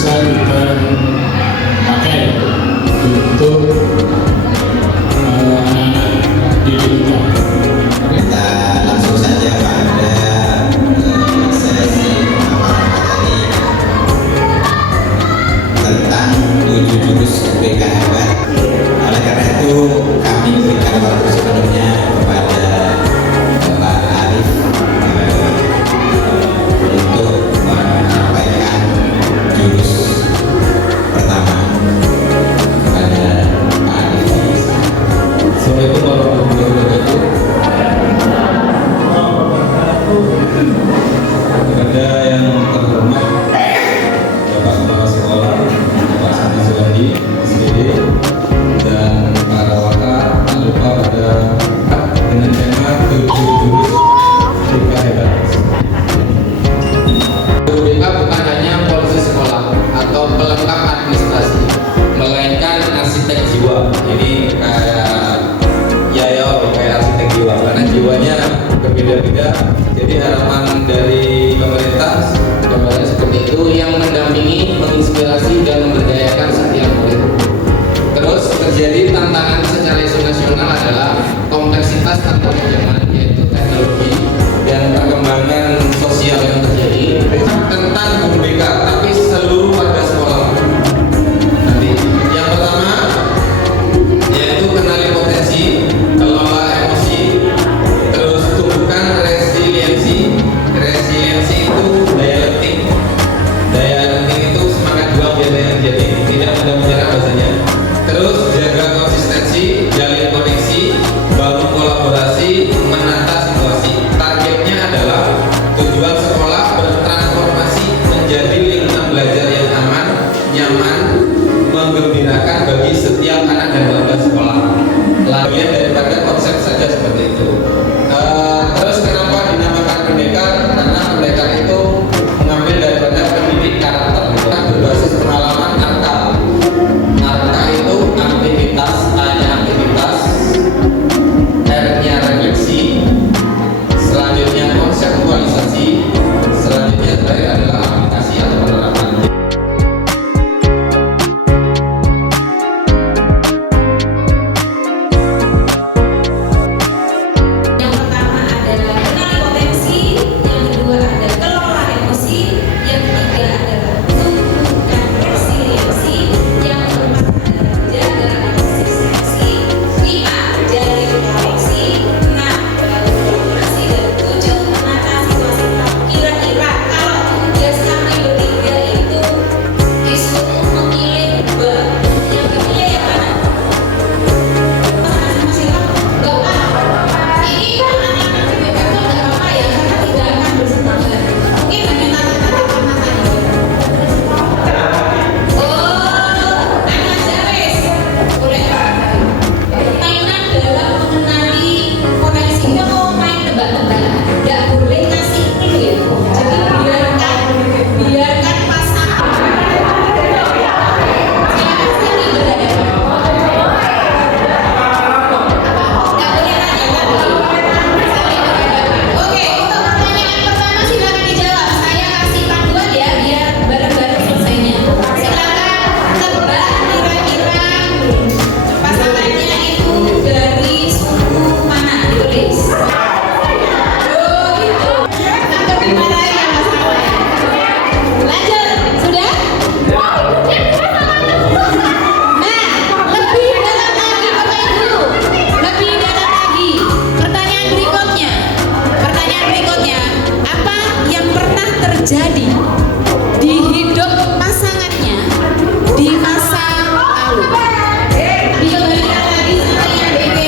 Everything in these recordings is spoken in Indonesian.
bisa kita pakai untuk anak-anak didik kita. Kita langsung saja pada sesi materi tentang 7 jurus UPK hebat. Oleh karena itu kami berikan waktu sepenuhnya kepada Bapak Arif untuk menyampaikan jurus pertama kepada Pak Arif. Assalamualaikum warahmatullahi wabarakatuh. Kepada yang terhormat Bapak Kepala Sekolah, Bapak Sandi Suwandi, SPD, dan para wakil, tak lupa pada dengan tema 7 jurus UPK hebat. UPK bukan hanya polisi sekolah atau pelengkap administrasi, melainkan arsitek jiwa. Jadi kayak arsitek jiwa, karena jiwanya berbeda-beda. Jadi harapan dari pemerintah gambarnya seperti itu, yang mendampingi, menginspirasi dan memberdayakan setiap murid. Terus terjadi tantangan secara isu nasional adalah kompleksitas tantangan zaman, yaitu teknologi dan perkembangan sosial yang terjadi. Tentang UPK, tapi seluruh warga sekolah. Nanti yang pertama yaitu kenali potensi, kelola emosi, terus tumbuhkan resiliensi. Resiliensi itu daya lenting. Daya lenting itu semangat juang biasanya, jadi tidak mudah menyerah bahasanya. Terus jaga konsistensi, jalin koneksi, bangun kolaborasi, menata situasi. Targetnya adalah tujuan sekolah bertransformasi menjadi lingkungan belajar yang aman, nyaman, menggembirakan bagi setiap anak dan warga sekolah. Lagian daripada konsep saja seperti itu. Terus kenapa dinamakan Merdeka? Karena Merdeka itu mengambil daripada pendidik karakter berbasis pengalaman ARKA. ARKA itu aktivitas, A-nya aktivitas, R-nya refleksi, selanjutnya konseptualisasi, selanjutnya terakhir adalah aplikasi atau penerapan. Yang pertama adalah kenali potensi, yang kedua adalah kelola emosi, yang ketiga adalah tumbuhkan resiliensi, yang keempat adalah jaga konsistensi, 5 jalin koneksi, 6 kolaborasi, dan 7 menata situasi. Kira-kira kalau tugas kami bertiga itu disuruh memilih bab, yang dipilih yang mana? Masing-masing nggak apa. Ini anak-anak PPK itu nggak apa-apa ya, karena tidak akan berseberangan. Mungkin hanya tata-tata matanya. Oh, anak Jaris, boleh. Mainan dalam mengenali potensi, kita mau main tebak-tebakan, nggak boleh ngasih clue ya. Jadi biarkan pasangan. Oke, untuk pertanyaan pertama silakan dijawab. Saya kasih panduan ya, biar bareng-bareng selesainya. Silakan tebak kira-kira pasangannya itu dari suku mana, ditulis. Oh gitu. Atau gimana ya masalahnya? Lanjut, sudah? Nah, lebih dalam lagi Bapak Ibu. Lebih dalam lagi. Pertanyaan berikutnya. Apa yang pernah terjadi di hidup pasangannya di masa lalu? Dikembalikan lagi sama yang BB.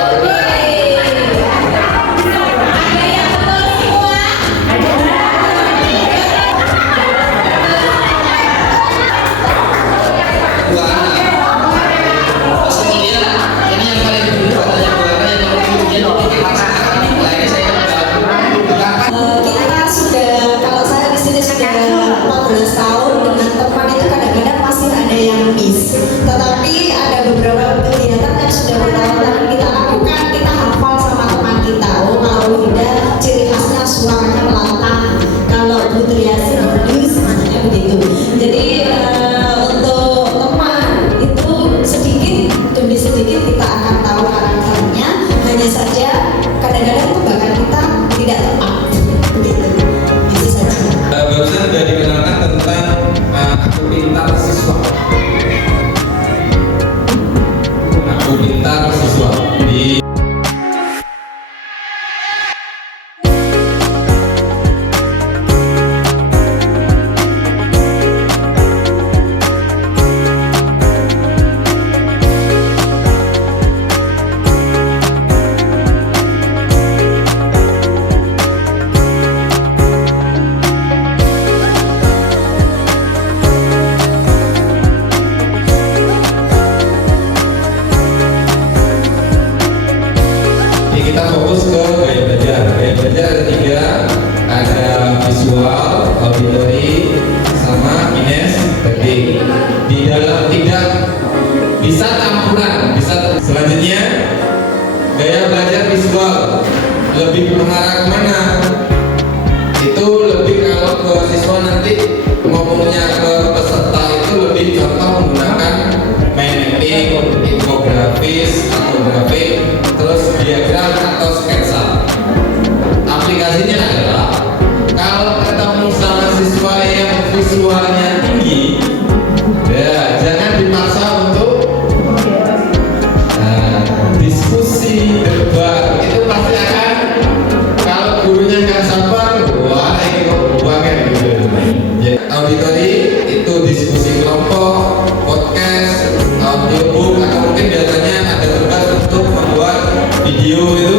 Oke. Ada yang betul semua? Dua anak. Terus kemudian ini yang paling dulu pertanyaan berapa yang kemudian lainnya saya Kita sudah, kalau saya di sini sudah 14 tahun dengan teman itu kadang-kadang masih ada yang miss. Tetapi ada beberapa kegiatan yang sudah bertahun-tahun kita lakukan, kita hafal sama teman kita. Oh, kalau Winda ciri khasnya suaranya melantang, kalau Putri Yasin semuanya begitu. baik. Di dalam tidak bisa campuran, bisa. Selanjutnya gaya belajar visual lebih mengarah kemana? Itu lebih kalau ke siswa nanti ngomongnya ke peserta itu lebih contoh menggunakan mind mapping, infografis, atau grafik, terus diagram atau sketsa. Aplikasinya adalah kalau ketemu sama siswa yang visualnya tinggi, ya jangan dipaksa untuk diskusi, debat. Itu pasti akan, kalau gurunya nggak sabar, wah ini kok banget gitu. Ya, auditori itu diskusi kelompok, podcast, audiobook, atau mungkin biasanya ada tugas untuk membuat video itu.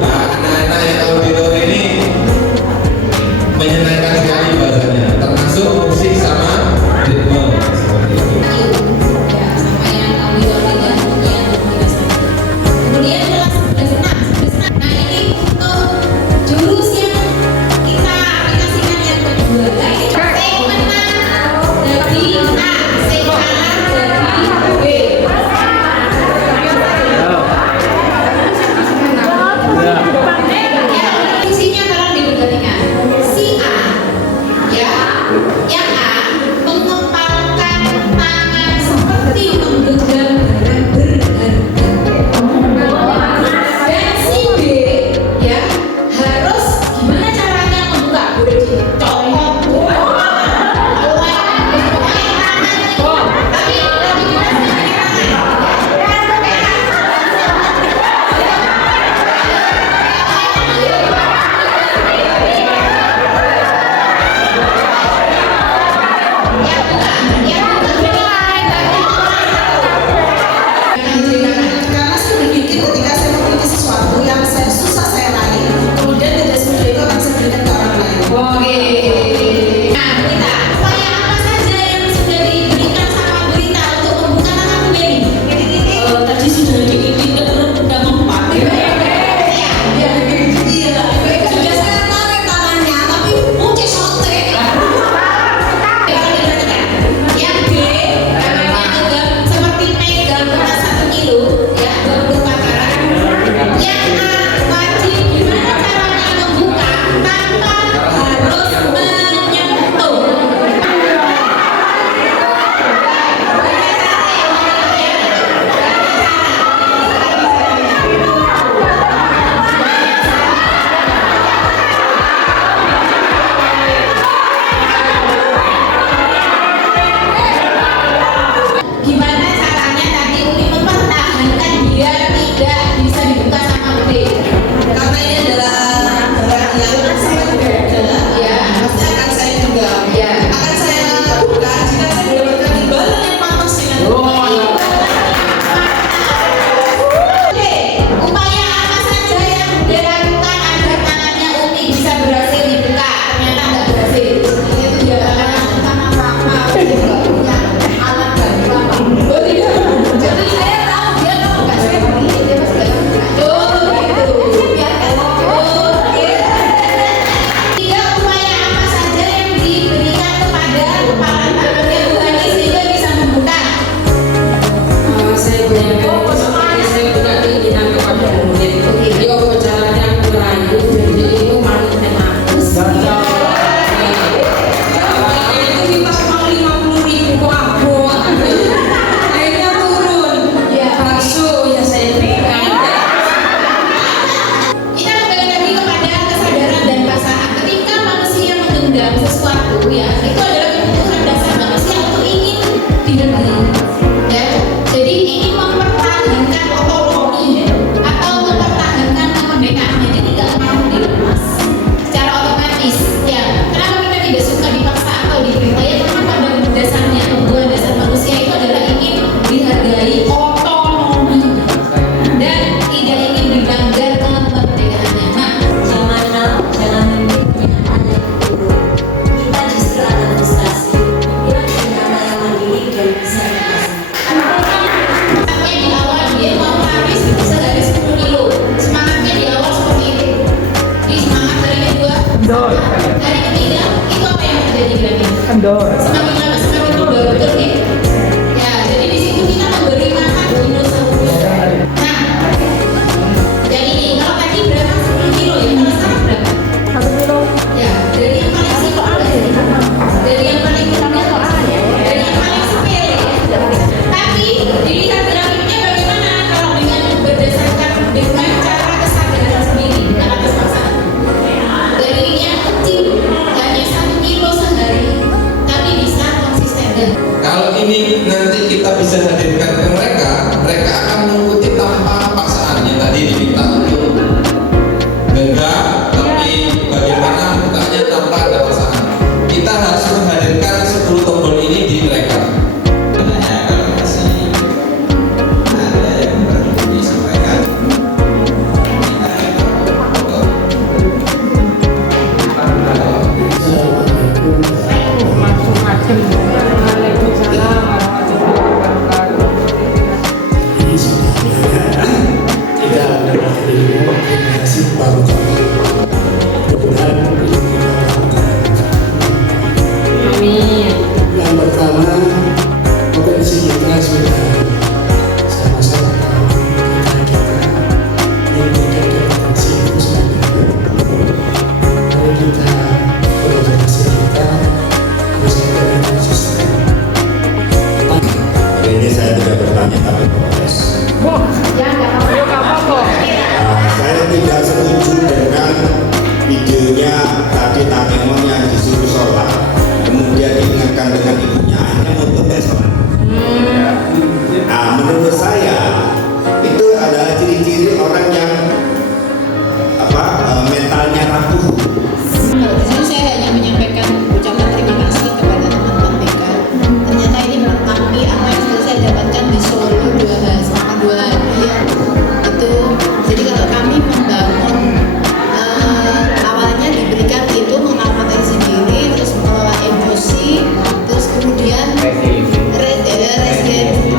Nah, anak-anak yang auditori ini menyenangkan sekali bahasanya, termasuk musik sama ritme seperti itu. Ya, sama yang auditori dan yang biasa. Kemudian kelas 11. Nah, ini untuk jurus yang kita aplikasikan yang kedua. Nah, ini segmen dari A, segmen dari B. Ya, fungsinya tolong diperhatikan. Si A, ya, yang A mengepalkan tangan seperti menggenggam barang berharga. Dan si B, ya, harus gimana caranya membuka? Boleh dicopot, tapi gimana Karena saya berpikir ketika saya memiliki sesuatu yang saya susah saya raih, kemudian tidak semudah itu akan saya berikan ke orang lain. Oke. Nah, Berita, upaya apa saja yang sudah diberikan sama Berita untuk membuka tangan kembali? Tadi sudah dipimpin ke udah mempat. Iya, sudah saya tarik tangannya, tapi mungkin sote. Yang B, namanya seperti megang berat 1 kilo, ya, 24 karat. Yang A, wajib gimana caranya membuka tanpa harus menyentuh. Gimana caranya tadi Umi mempertahankan biar tidak bisa dibuka sama B? Karena ini adalah barang yang sangat berharga, Ya. pasti akan saya juga Ya. akan saya buka jika saya mendapatkan imbalan yang pantas dengan Oke, upaya apa saja yang dilakukan agar tangannya Umi bisa berhasil dibuka? Ternyata nggak berhasil. Itu dia sama Papa, dia nggak punya alat bantu apa. Oh tidak. Jadi saya tahu dia kalau nggak saya begini dia pasti nggak buka. Oh gitu. Biar oke. 3 upaya apa saja yang diberikan kepada kepala tangannya Bu Hani sehingga bisa membuka? Saya punya saya punya keinginan kepada murid. Jadi apa caranya aku merayu? Jadi itu malu aku. Itu minta uang 50.000 kok aku. Akhirnya turun. Bakso ya saya berikan. Kita kembali lagi kepada kesadaran dan pasangan. Ketika manusia menggenggam sesuatu, ya, itu adalah kebutuhan dasar manusia untuk ingin dihargai. Ya, jadi ingin mempertahankan otonomi atau mempertahankan kemerdekaannya. Jadi tidak mau dilepas secara otomatis. Ya, kenapa kita tidak suka dipaksa atau diperintah? Ya, karena pada dasarnya kebutuhan dasar manusia itu adalah ingin dihargai, otonomi, dan tidak ingin dilanggar kemerdekaannya. Nah, Jangan mimpi punya anak yang buruk. Kita justru anak frustasi. Yang punya anak yang mandiri dan bisa dikasih. sampai di awal dia mau lari sehari 10 kilo. Semangatnya di awal seperti itu. Di semangat hari kedua, hari ketiga, itu apa yang terjadi lagi? Semakin lama semakin kendor. Betul Kalau ini nanti kita bisa hadirkan ke mereka, mereka akan mengikuti tanpa paksaan yang tadi diminta untuk genggam, tapi bagaimana mukanya tanpa ada paksaan. Kita harus menghadirkan 10 tombol ini di mereka. Sebenarnya kalau masih ada yang perlu disampaikan, Ini sebenarnya tidak ada ilmu komunikasi baru kami. Kemudian ini kita lakukan. Amin. Yang pertama, potensi kita sudah sama-sama tahu kita yang meningkatkan potensi itu sebenarnya. Mari kita berorganisasi kita bersama konsisten. Ini saya tidak bertanya tapi protes. Saya tidak setuju dengan videonya tadi Takemon yang disuruh sholat, kemudian diingatkan dengan ibunya hanya untuk sholat. Nah, menurut saya itu adalah ciri-ciri orang yang mentalnya rapuh. Di sini saya hanya menyampaikan ucapan terima kasih kepada teman-teman BK. Ternyata ini melengkapi apa yang sudah saya dapatkan di Solo selama 2 hari ya. Itu jadi kalau kami membangun awalnya diberikan itu mengenal potensi diri, terus mengelola emosi, terus kemudian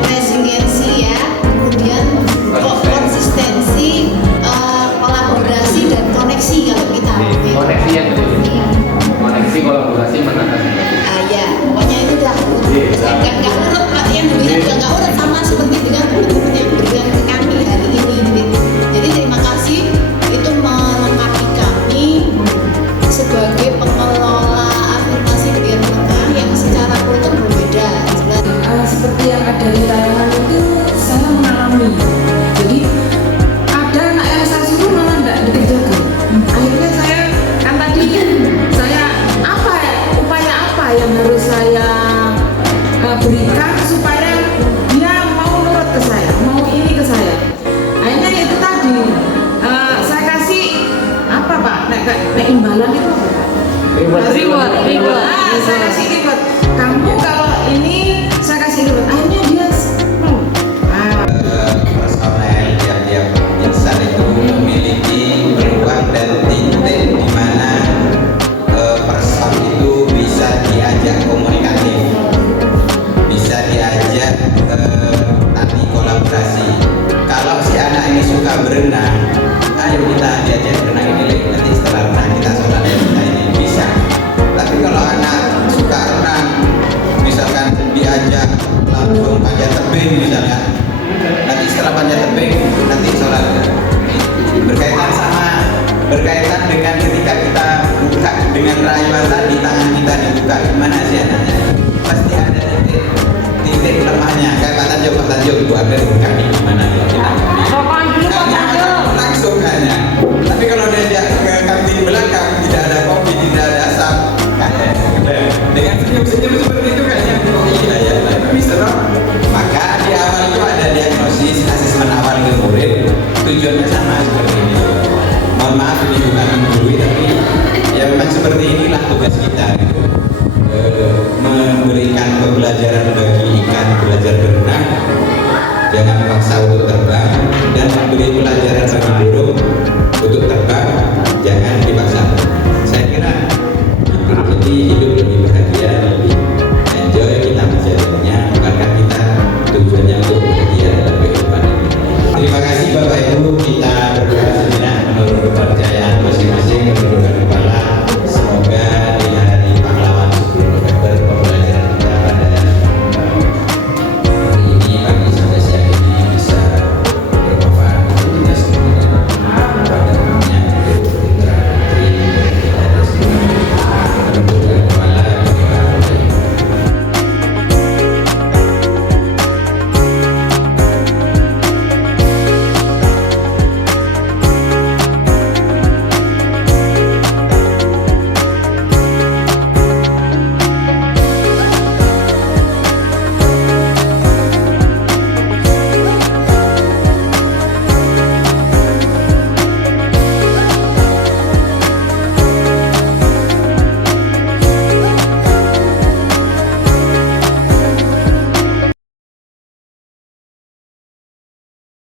resiliensi ya, kemudian konsistensi, kolaborasi dan koneksi kalau kita Koneksi yang kedua. Koneksi, kolaborasi, menatasi. ya pokoknya itu dah nggak urut Pak, yang diberikan juga nggak urut sama seperti dengan teman-teman yang berikan ke kami hari ini gitu. Jadi terima kasih, itu melengkapi kami sebagai pengelola afirmasi kegiatan menengah yang secara kultur berbeda. Seperti yang ada di tayangan itu saya mengalami. Jadi ada anak yang saya suruh malah tidak dikerjakan. Akhirnya saya kan tadi saya upaya apa yang harus saya berikan supaya dia mau nurut ke saya, mau ini ke saya. Akhirnya itu tadi saya kasih apa Pak? Nek imbalan itu apa Pak? Reward. Saya kasih reward. Kamu kalau ini saya kasih reward. Akhirnya dia personel tiap-tiap insan itu memiliki peluang dan titik di mana person itu bisa diajak komunikatif, bisa diajak tadi kolaborasi. Kalau si anak ini suka berenang, ayo kita diajak berenang ini, nanti setelah berenang kita sholat kita ini bisa. Tapi kalau anak suka renang, misalkan diajak langsung panjat tebing misalnya, nanti setelah panjat tebing nanti sholat. Berkaitan dengan ketika kita buka dengan rayuan tadi, tangan kita dibuka, gimana sih anaknya? Pasti ada titik lemahnya. Kayak Pak Tanjung, Bu Abel buka gimana kalau kita langsung hanya. Tapi kalau dia ke kantin belakang, tidak ada kopi, tidak ada asap, dengan senyum-senyum seperti itu kayaknya oh iya ya, bisa dong. Maka di awal itu ada diagnosis, asesmen awal ke murid, tujuannya sama seperti ini. Mohon maaf ini bukan menggurui, tapi ya memang seperti inilah tugas kita gitu. Memberikan pembelajaran bagi ikan belajar berenang, jangan memaksa untuk terbang.